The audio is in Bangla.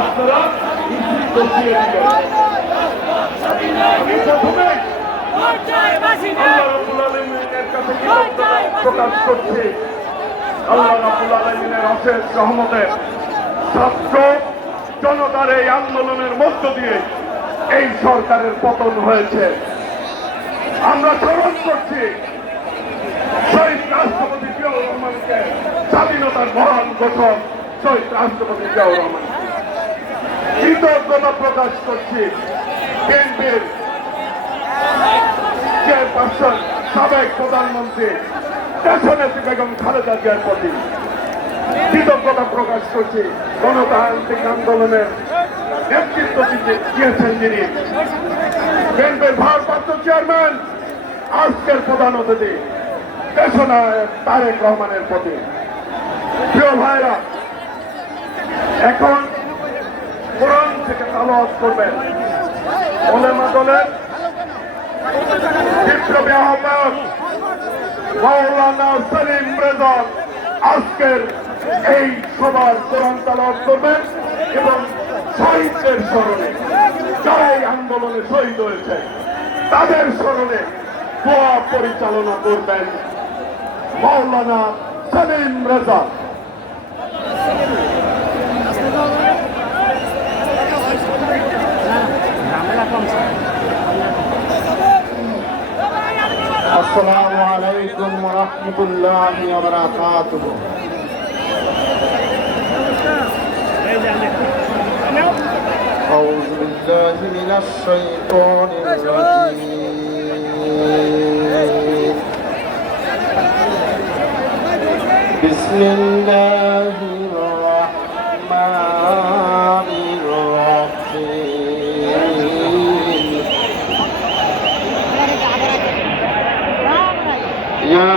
আপনারা বসিয়ে দিবেন। আমি প্রথমে আল্লাহ রাব্বুল আলামিনের কাছে কৃতজ্ঞতা প্রকাশ করছি। আল্লাহ রাব্বুল আলামিনের অশেষ রহমতে ছাত্র জনতার এই আন্দোলনের মধ্য দিয়ে এই সরকারের পতন হয়েছে। আমরা স্মরণ করছি শহীদ রাষ্ট্রপতি জিয়াউর রহমানকে, স্বাধীনতার মহান ঘোষক শহীদ রাষ্ট্রপতি জিয়াউর রহমান। কৃতজ্ঞতা প্রকাশ করছি বিএনপির চেয়ারপারসন সাবেক প্রধানমন্ত্রী দেশনেত্রী বেগম খালেদা জিয়ার প্রতি। কৃতজ্ঞতা প্রকাশ করছি গণতান্ত্রিক আন্দোলনের নেতৃত্ব দিয়েছেন যিনি বিএনপির ভারপ্রাপ্ত চেয়ারম্যান, আজকের প্রধান অতিথি দেশনায়ক তারেক রহমানের প্রতি। প্রিয় ভাইরা, এখন কোরআন থেকে তালাওয়াত করবেন উলেমা দলের বিপ্লবী আহ্বায়ক মাওলানা সেলিম রেজা আজকের এই সবার কোরআন তালাওয়াত করবেন এবং শহীদদের স্মরণে, যারা এই আন্দোলনে শহীদ হয়েছে তাদের স্মরণে দোয়া পরিচালনা করবেন মাওলানা সেলিম রেজা। আসসালামু আলাইকুম ওয়া রাহমাতুল্লাহি ওয়া বারাকাতুহু। আউযু বিল্লাহি মিনাশ শাইতানির রাজীম। বিসমিল্লাহির রাহমানির রাহিম। ইয়া